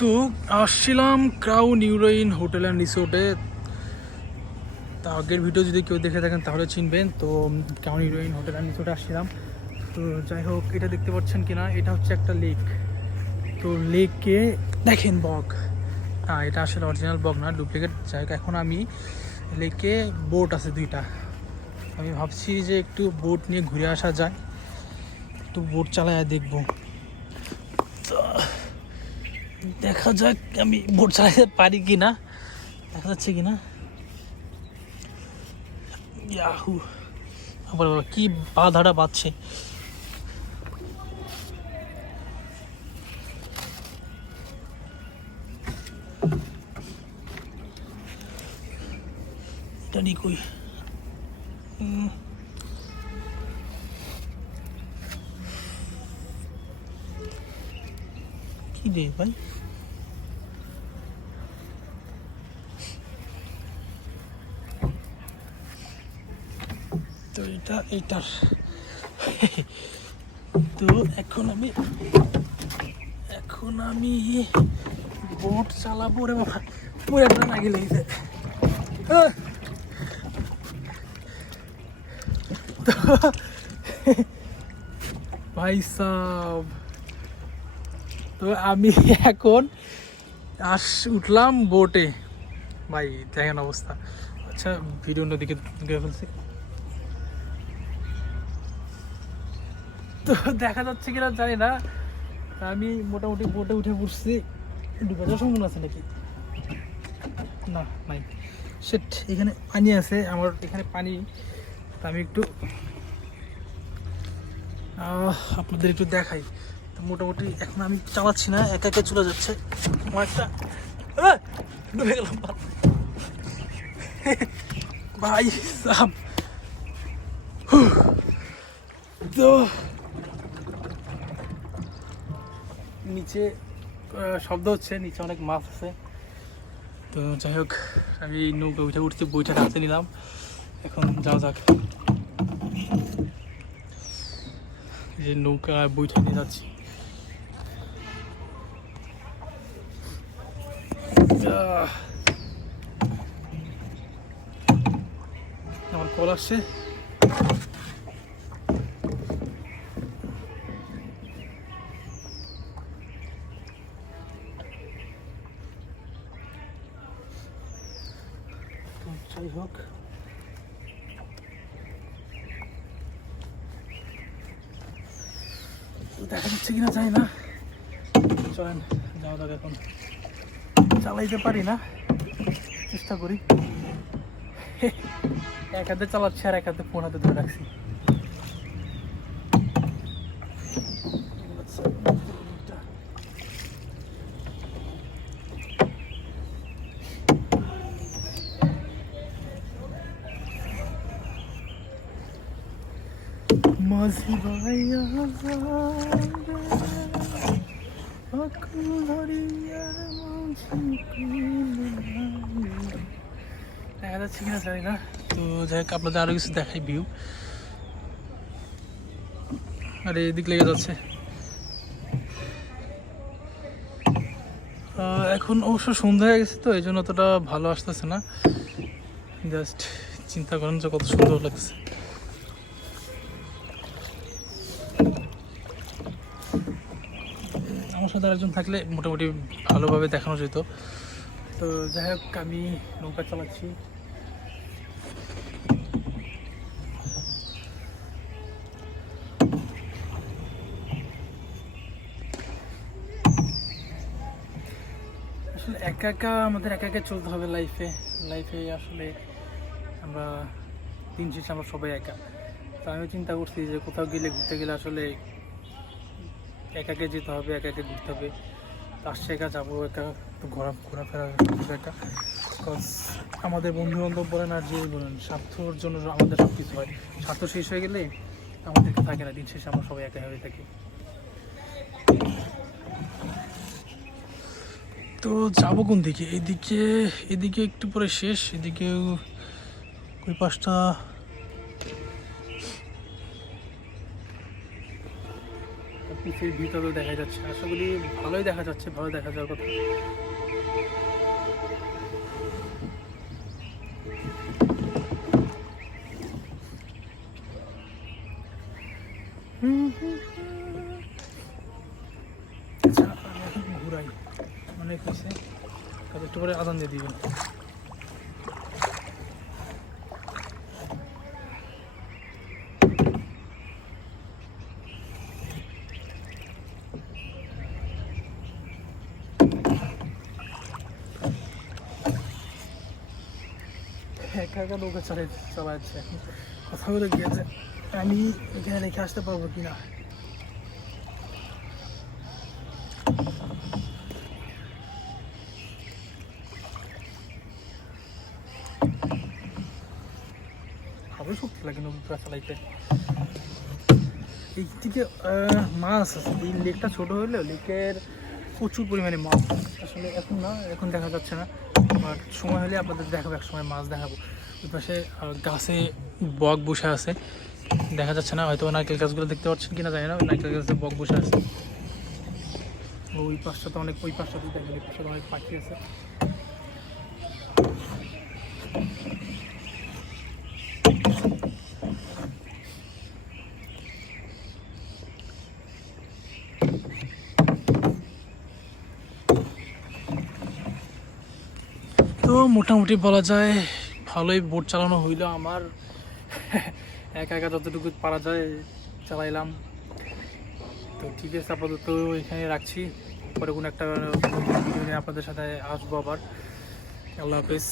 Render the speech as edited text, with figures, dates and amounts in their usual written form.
তো আসছিলাম crown ইউরোইন hotel and রিসোর্টে। তা আগের ভিডিও যদি কেউ দেখে থাকেন তাহলে চিনবেন। তো ক্রাউন ইউরোইন হোটেল অ্যান্ড রিসোর্টে আসছিলাম। তো যাই হোক, এটা দেখতে পাচ্ছেন কি না, এটা হচ্ছে একটা লেক। তো লেকে দেখেন বগ, হ্যাঁ এটা আসলে অরিজিনাল বগ না, ডুপ্লিকেট। যাই হোক, এখন আমি লেকে বোট আছে দুইটা, আমি ভাবছি যে একটু বোট নিয়ে ঘুরে আসা যায়, একটু বোট চালায় দেখবো। দেখা যাক আমি বোট চালাতে পারি কি না, দেখা যাচ্ছে কি না। ইয়াহু, আবার কি বাধাটা বাজছে। এটা নি কই কি রে ভাই, তো এটা এইটার তো এখন আমি বোট চালাবো রে বাবা, পুরো একটা লাগে লেগেছে। ভাই সাব, তো আমি এখন উঠলাম বোটে। ভাই দেখেন অবস্থা। আচ্ছা, ভিডিও অন্যদিকে গিয়ে ফেলছি, তো দেখা যাচ্ছে কিনা জানি না। আমি মোটামুটি বোটে উঠে পড়ছি। ডুবে যাওয়ার সম্ভাবনা আছে নাকি? না, নাই। সেট, এখানে পানি আছে, আমার এখানে পানি। তো আমি একটু আপনাদের একটু দেখাই। তো মোটামুটি এখন আমি চালাচ্ছি না, একা একা চলে যাচ্ছে। আমার একটা ডুবে গেলাম ভাই সাব। তো নিচে শব্দ হচ্ছে, নিচে অনেক মাছ আছে। তো যাই হোক, আমি নৌকা উঠে উঠছি, বইটা হাতে নিলাম, এখন যাওয়া যাক। যে নৌকা বইটা নিয়ে যাচ্ছি। আমার কল আসছে। যাই হোক, দেখা যাচ্ছে কিনা যায় না। চলেন যাওয়া যাক। এখন চালাইতে পারি না, চেষ্টা করি। এক হাতে চালাচ্ছি আর এক হাতে ফোন হাতে ধরে রাখছি। মাঝি ভাইয়া দেখা যাচ্ছে কিনা জানি না। তো যাই হোক, আপনাদের আরো কিছু দেখাই ভিউ। আরে এদিক লেগে যাচ্ছে। এখন অবশ্য সন্ধ্যা হয়ে গেছে, তো এই জন্য অতটা ভালো আসতেছে না। জাস্ট চিন্তা করেন যে কত সুন্দর লাগছে। আমার সাথে আরেকজন থাকলে মোটামুটি ভালোভাবে দেখানো যেত। তো যাই হোক, আমি নৌকা চালাচ্ছি। আসলে আমাদের একা একা চলতে হবে লাইফে আসলে আমরা দিন শেষে আমরা সবাই একা। তো আমি চিন্তা করছি যে কোথাও ঘুরতে গেলে আসলে একাকে যেতে হবে, একাকে ঘুরতে হবে। আসছে একা যাবো, একা তো ঘোরাফেরা একা। বিকজ আমাদের বন্ধু বান্ধব বলেন আর যে বলেন, স্বার্থর জন্য আমাদের সব কিছু হয়। স্বার্থ শেষ হয়ে গেলে আমাদেরকে থাকে না, দিন শেষে আমরা সবাই একা হয়ে থাকি। তো যাবো কোন দিকে? এদিকে একটু পরে শেষ, এদিকে ওই পাশটা পিছের ভিতরেও দেখা যাচ্ছে। আশা করি ভালোই দেখা যাচ্ছে, ভালো দেখা যাওয়ার কথা। আচ্ছা আমি এখন ঘুরাই, অনেক হয়েছে, তবে একটু করে আদান দিয়ে দিবেন। একা একা নৌকা চালাচ্ছে, কথা বলে গিয়েছে আমি এখানে রেখে আসতে পারবো কিনা। ভালো শক্তি লাগে নৌকা চালাইতে। এই দিকে মাছ আছে, এই লেকটা ছোট হলেও লেকের প্রচুর পরিমাণে মাছ। আসলে এখন না, এখন দেখা যাচ্ছে না, বাট সময় হলে আপনাদের দেখাবো, এক সময় মাছ দেখাবো। ওই পাশে গাছে বক বসে আছে, দেখা যাচ্ছে না হয়তো, নারকেল গাছগুলো দেখতে পাচ্ছেন কিনা জানি না, নারকেল গাছে বক বসে আছে। ওই পাশটাতে অনেক, ওই পাশটাতে দেখবেন ওই পাশটাতে অনেক পাখি আছে। তো মোটামুটি বলা যায় ভালোই বোট চালানো হইলো আমার। একা একা যতটুকু পারা যায় চালাইলাম। তো ঠিক আছে, আপাতত এখানে রাখছি, পরে কোনো একটা ভিডিও নিয়ে আপনাদের সাথে আসবো আবার। আল্লাহ হাফেজ।